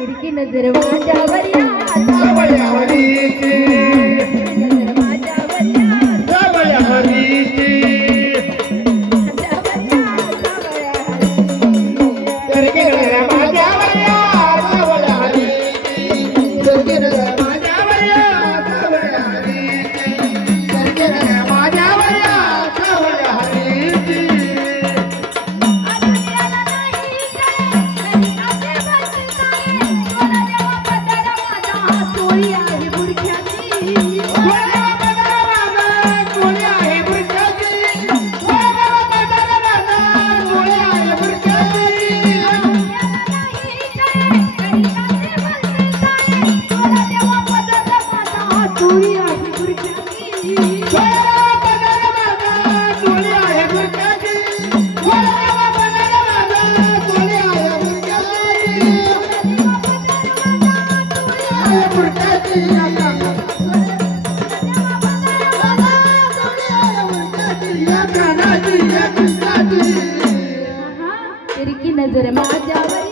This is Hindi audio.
खिड़की नजर वहाँ जावरिया जावरिया तेरी की नजर माजा